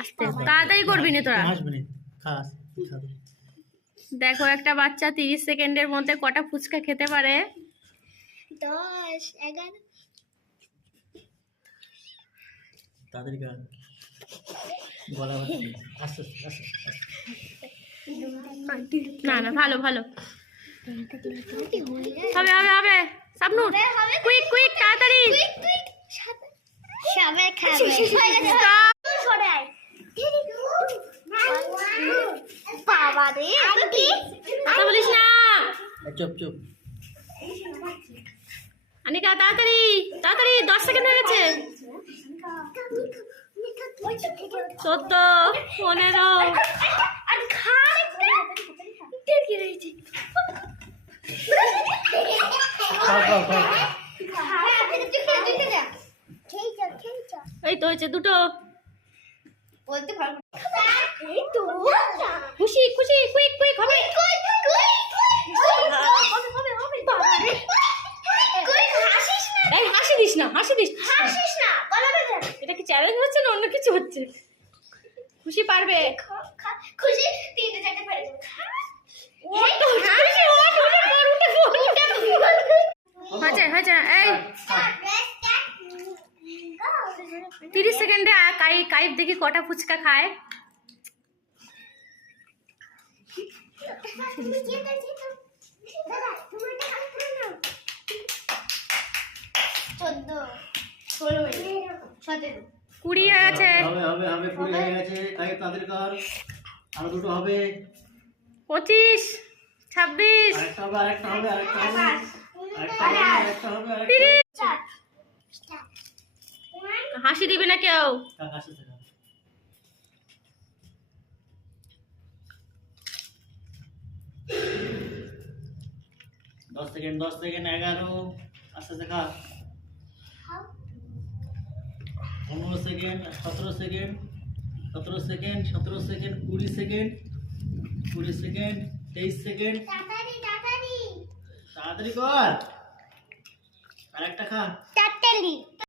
আস্তে তাড়াতাড়ি করবি না তোরা। দেখো একটা বাচ্চা 30 সেকেন্ডের মধ্যে কটা ফুচকা খেতে পারে। 10 11 তাড়াতাড়ি খা, গলা হচ্ছে আস্তে আস্তে না না, ভালো ভালো হবে হবে হবে। শাবনূর কুইক কুইক তাড়াতাড়ি। সবাই খাবে। Stop! সরে আয়। বাবা রে, কি? কথা বলিস না। চুপ চুপ। আনিকা তাড়াতাড়ি তাড়াতাড়ি, 10 সেকেন্ড হয়ে গেছে। 14 15 আর খা একটা কি রয়েছে? খাও খাও খাও। এই তো হয়েছে দুটো। বলতে পারবো এই তো খুশি খুশি কুইক কুইক হবে। এই হাসি দিস না, হাসি দিস না। এটা কি চ্যালেঞ্জ হচ্ছে না অন্য কিছু হচ্ছে? খুশি পারবে। খুশি 3 4 পারে হয়েছে হয়েছে। এই 30 সেকেন্ডে কাইফ দেখি কটা ফুচকা খায়। চোদ্দ 16 17 20 হয়ে গেছে। হবে হবে হবে, 20 হয়ে গেছে। তাই তাদের কর, আরো দুটো হবে। 25 26 আরেকটা হবে আরেকটা হবে আরেকটা হবে আরেকটা হবে আরেকটা হবে আরেকটা হবে। 30। হাসি দিবে না কেউ। কাকা আসতে থাকা। 10 সেকেন্ড 10 সেকেন্ড 11 আস্তে আস্তে খা। 15 second 17 second 17 second 17 second 20 second 20 second 23 second. তাড়াতাড়ি কর, আরেকটা খা। তাড়াতাড়ি